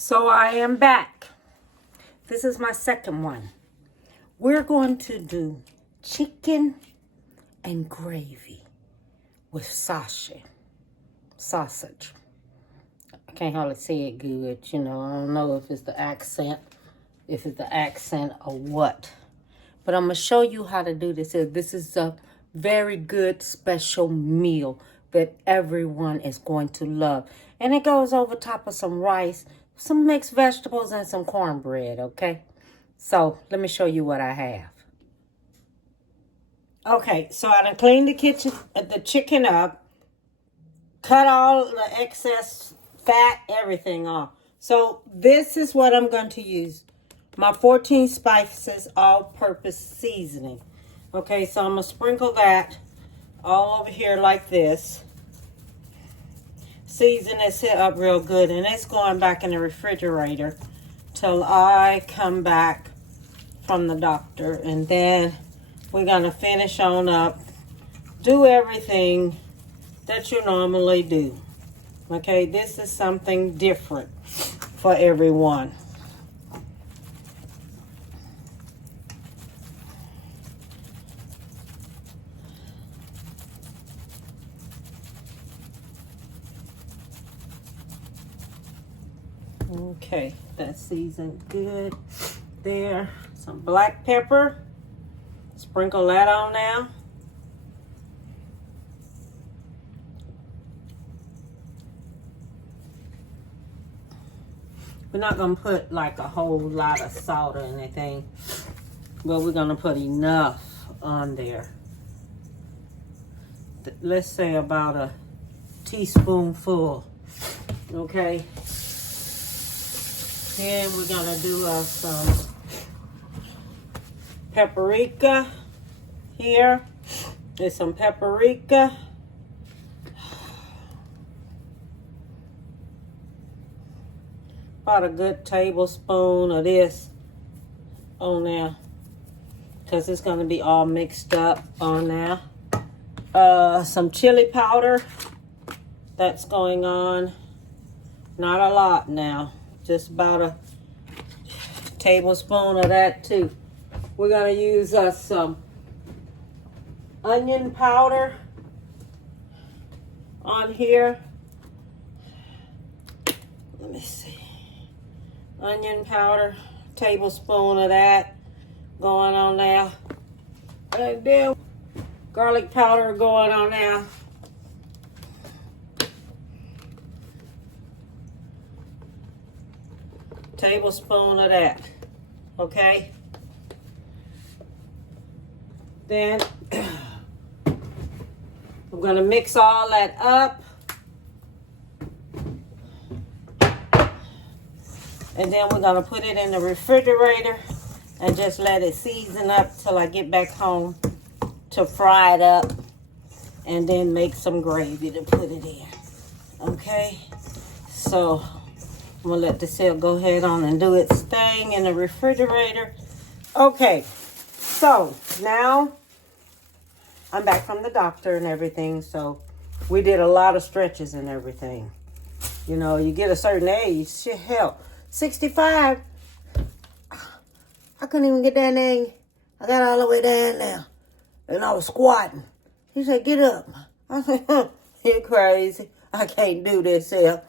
So I am back. This is my second one. We're going to do chicken and gravy with sausage. I can't hardly say it good, I don't know if it's the accent or what. But I'm going to show you how to do this. This is a very good special meal that everyone is going to love. And it goes over top of some rice, some mixed vegetables, and some cornbread, okay? So let me show you what I have. Okay, so I done cleaned the chicken up, cut all the excess fat, everything off. So this is what I'm going to use. My 14 spices all-purpose seasoning. Okay, so I'm going to sprinkle that all over here like this. Season this up real good, and it's going back in the refrigerator till I come back from the doctor, and then we're going to finish on up, do everything that you normally do. Okay, this is something different for everyone. Okay, that's seasoned good there. Some black pepper. Sprinkle that on now. We're not going to put like a whole lot of salt or anything, but we're going to put enough on there. Let's say about a teaspoonful. Okay. Then we're going to do some paprika here. There's some paprika. About a good tablespoon of this on there, because it's going to be all mixed up on there. Some chili powder that's going on. Not a lot now. Just about a tablespoon of that too. We're going to use some onion powder on here. Let me see. Onion powder, tablespoon of that going on there. And then garlic powder going on there. Tablespoon of that. Okay. Then I'm going to mix all that up. And then we're going to put it in the refrigerator and just let it season up till I get back home to fry it up and then make some gravy to put it in. Okay? So I'm going to let this here go ahead on and do its thing in the refrigerator. Okay. So now I'm back from the doctor and everything. So we did a lot of stretches and everything. You get a certain age, shit, hell. 65, I couldn't even get that thing. I got all the way down now. And I was squatting. He said, get up. I said, you're crazy. I can't do this here.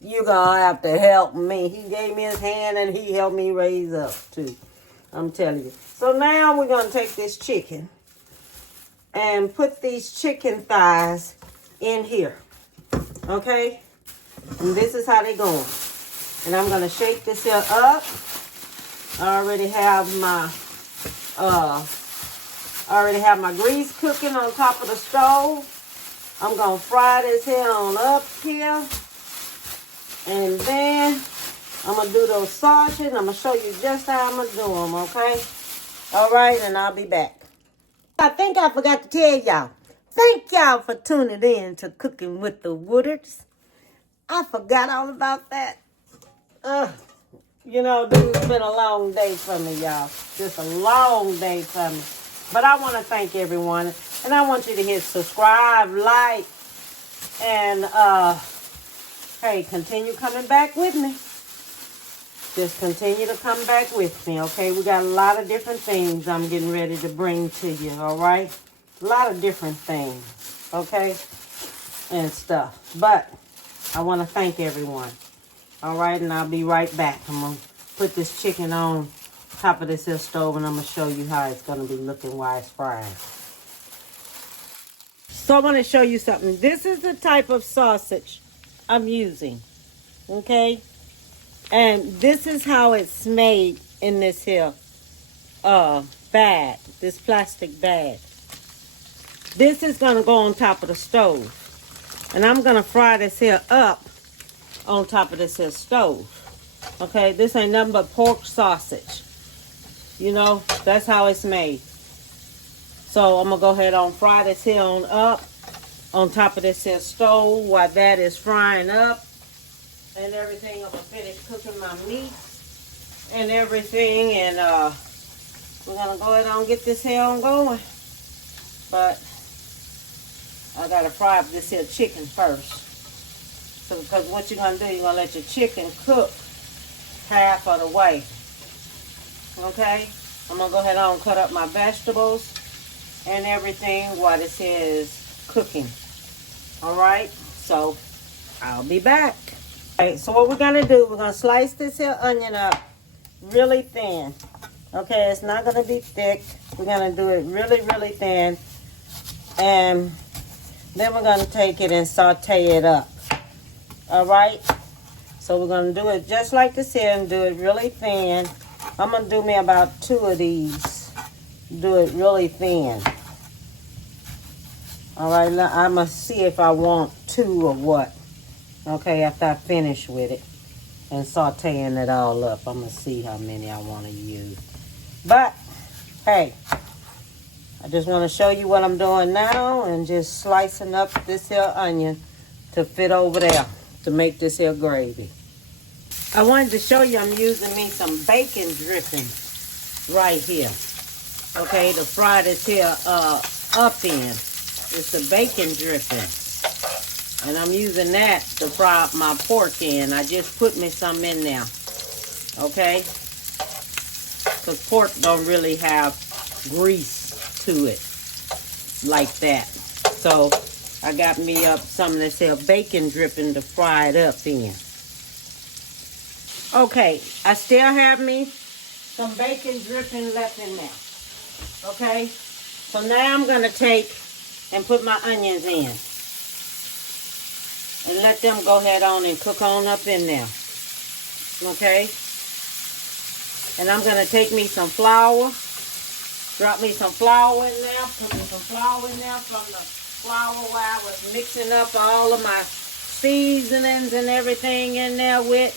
You're going to have to help me. He gave me his hand and he helped me raise up too. I'm telling you. So now we're going to take this chicken and put these chicken thighs in here. Okay? And this is how they going. And I'm going to shake this here up. I already have my grease cooking on top of the stove. I'm going to fry this here on up here. And then I'm going to do those sausages. I'm going to show you just how I'm going to do them, okay? All right, and I'll be back. I think I forgot to tell y'all. Thank y'all for tuning in to Cooking with the Woodards. I forgot all about that. It's been a long day for me, y'all. Just a long day for me. But I want to thank everyone. And I want you to hit subscribe, like, and, hey, continue coming back with me. Just continue to come back with me, okay? We got a lot of different things I'm getting ready to bring to you, all right? A lot of different things, okay? And stuff. But I want to thank everyone, all right? And I'll be right back. I'm going to put this chicken on top of this here stove, and I'm going to show you how it's going to be looking while it's frying. So I want to show you something. This is the type of sausage I'm using, okay? And this is how it's made in this here bag, this plastic bag. This is going to go on top of the stove. And I'm going to fry this here up on top of this here stove. Okay, this ain't nothing but pork sausage. You know, that's how it's made. So I'm going to go ahead and fry this here on up on top of this here stove while that is frying up. And everything. I'm going to finish cooking my meat and everything. And we're going to go ahead and get this here on going. But I got to fry up this here chicken first. So, because what you're going to do, you're going to let your chicken cook half of the way. Okay? I'm going to go ahead and cut up my vegetables and everything while this here is cooking. Alright? So, I'll be back. Okay, so what we're going to do, we're going to slice this here onion up really thin. Okay, it's not going to be thick. We're going to do it really, really thin. And then we're going to take it and saute it up. Alright? So we're going to do it just like this here and do it really thin. I'm going to do me about 2 of these. Do it really thin. Alright, now I'm going to see if I want 2 or what. Okay, after I finish with it and sauteing it all up, I'm going to see how many I want to use. But, hey, I just want to show you what I'm doing now and just slicing up this here onion to fit over there to make this here gravy. I wanted to show you I'm using me some bacon dripping right here. Okay, to fry this here up in. It's the bacon dripping. And I'm using that to fry up my pork in. I just put me some in there. Okay? Because pork don't really have grease to it like that. So I got me up some of this here bacon dripping to fry it up in. Okay, I still have me some bacon dripping left in there. Okay? So now I'm going to take and put my onions in. And let them go ahead on and cook on up in there. Okay? And I'm going to take me some flour. Drop me some flour in there. Put me some flour in there from the flour where I was mixing up all of my seasonings and everything in there with.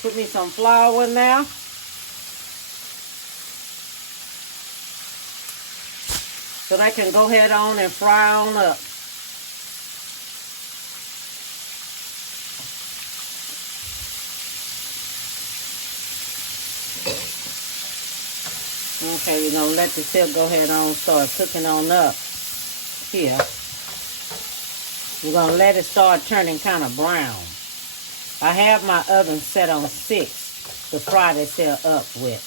Put me some flour in there. So that can go ahead on and fry on up. Okay, we're going to let this here go ahead on start cooking on up here. We're going to let it start turning kind of brown. I have my oven set on 6 to fry this here up with.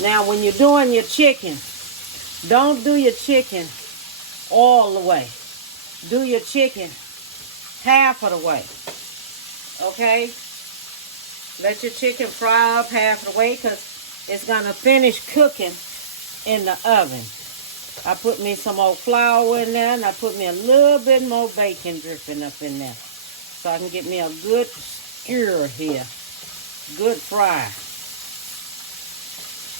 Now, when you're doing your chicken, don't do your chicken all the way. Do your chicken half of the way. Okay? Let your chicken fry up half of the way because it's going to finish cooking in the oven. I put me some more flour in there and I put me a little bit more bacon dripping up in there. So I can get me a good skewer here. Good fry.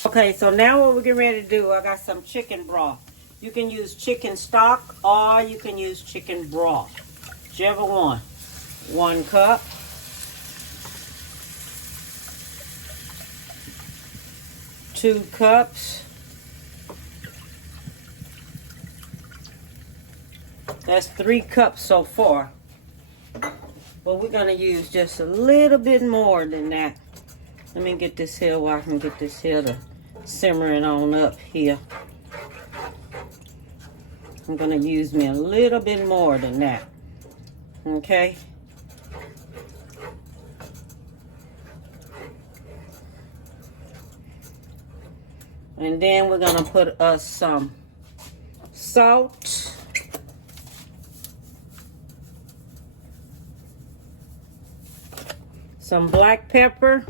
Okay, so now what we're getting ready to do, I got some chicken broth. You can use chicken stock or you can use chicken broth. Whichever one. 1 cup. Two cups. That's 3 cups so far. But we're going to use just a little bit more than that. Let me get this here where I can get this here to simmering on up here. I'm gonna use me a little bit more than that. Okay. And then we're gonna put us some salt. Some black pepper.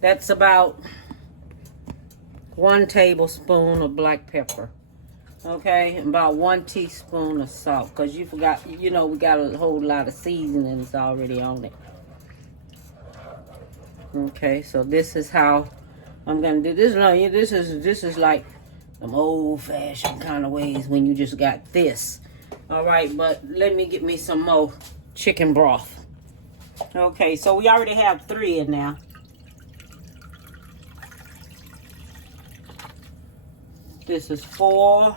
That's about 1 tablespoon of black pepper. Okay, and about 1 teaspoon of salt. Because you forgot, you know, we got a whole lot of seasonings already on it. Okay, so this is how I'm gonna do this. No, this is like some old-fashioned kind of ways when you just got this. All right, but let me get me some more chicken broth. Okay, so we already have 3 in now. This is 4,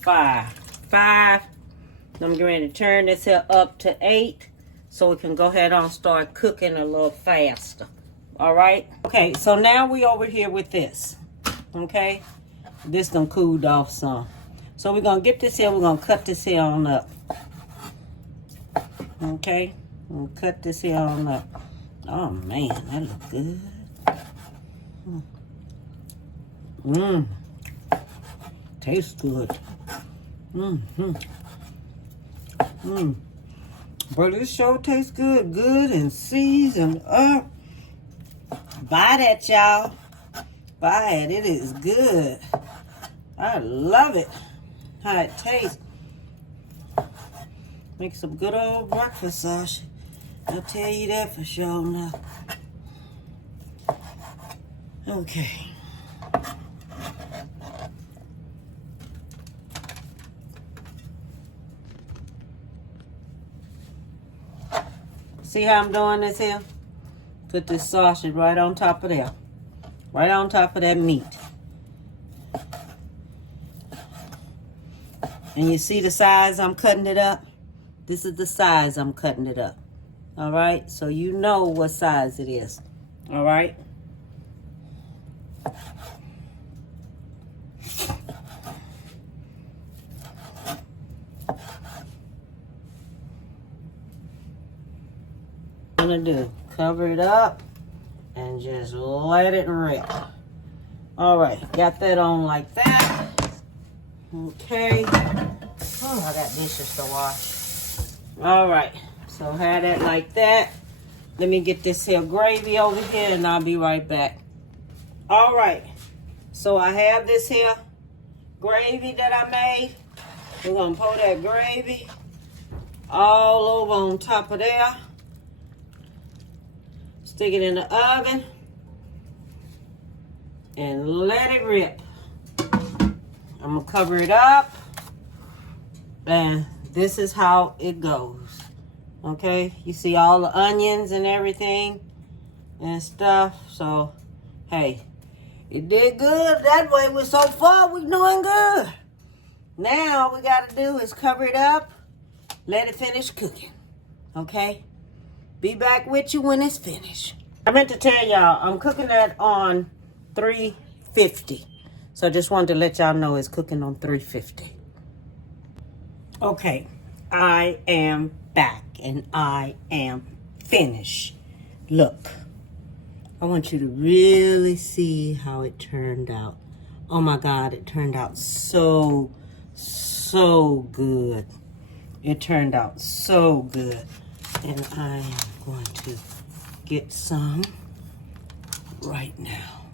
5. 5. I'm getting ready to turn this here up to 8 so we can go ahead and start cooking a little faster. All right. Okay, so now we over here with this. Okay, this done cooled off some. So we're gonna get this here. We're gonna cut this here on up. Okay, we'll cut this here on up. Oh man, that looks good. Mmm. Tastes good. Mm-hmm. Mmm. But this sure tastes good. Good and seasoned up. Buy that, y'all. Buy it. It is good. I love it. How it tastes. Make some good old breakfast sausage. I'll tell you that for sure now. Okay. See how I'm doing this here? Put this sausage right on top of there. Right on top of that meat. And you see the size I'm cutting it up? This is the size I'm cutting it up. All right? So you know what size it is. All right? What I'm gonna do, cover it up and just let it rip. All right, got that on like that. Okay. Oh, I got dishes to wash. All right, so have that like that. Let me get this here gravy over here and I'll be right back. All right, so I have this here gravy that I made. We're gonna pour that gravy all over on top of there. Stick it in the oven and let it rip. I'm gonna cover it up and this is how it goes. Okay, you see all the onions and everything and stuff. So, hey, it did good that way. We're so far, we're doing good. Now all we gotta do is cover it up, let it finish cooking. Okay? Be back with you when it's finished. I meant to tell y'all, I'm cooking that on 350. So I just wanted to let y'all know it's cooking on 350. Okay, I am back and I am finished. Look, I want you to really see how it turned out. Oh my God, it turned out so good. It turned out so good. And I am going to get some right now.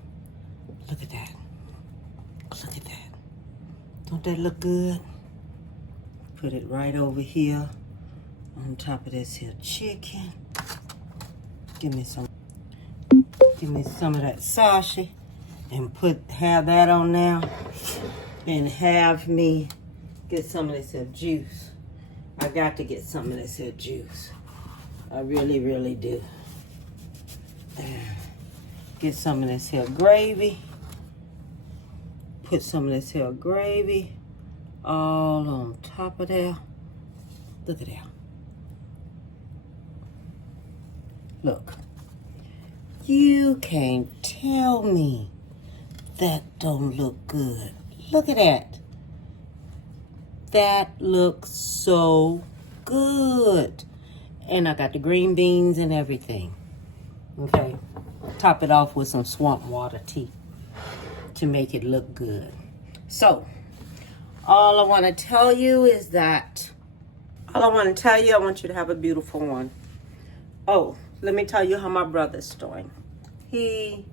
Look at that. Look at that. Don't that look good? Put it right over here on top of this here chicken. Give me some of that sausage and have that on now. And have me get some of this here juice. I got to get some of this here juice. I really, really do. Get some of this here gravy. Put some of this here gravy all on top of there. Look at that. Look. You can't tell me that don't look good. Look at that. That looks so good. And I got the green beans and everything. Okay. Top it off with some swamp water tea to make it look good. So, all I want to tell you is that, I want you to have a beautiful one. Oh, let me tell you how my brother's doing. He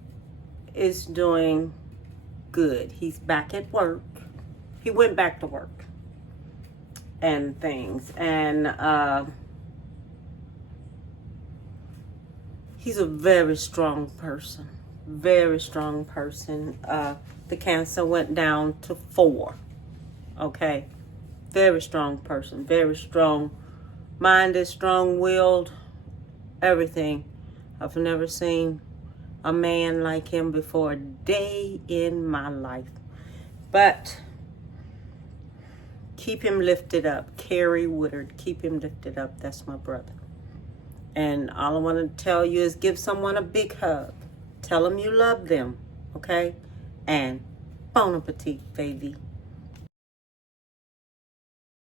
is doing good. He's back at work. He went back to work and things. And he's a very strong person. Very strong person. The cancer went down to 4. Okay? Very strong person. Very strong-minded, strong-willed. Everything. I've never seen a man like him before a day in my life. But keep him lifted up. Carrie Woodard, keep him lifted up. That's my brother. And all I want to tell you is give someone a big hug. Tell them you love them, okay? And bon appetit, baby.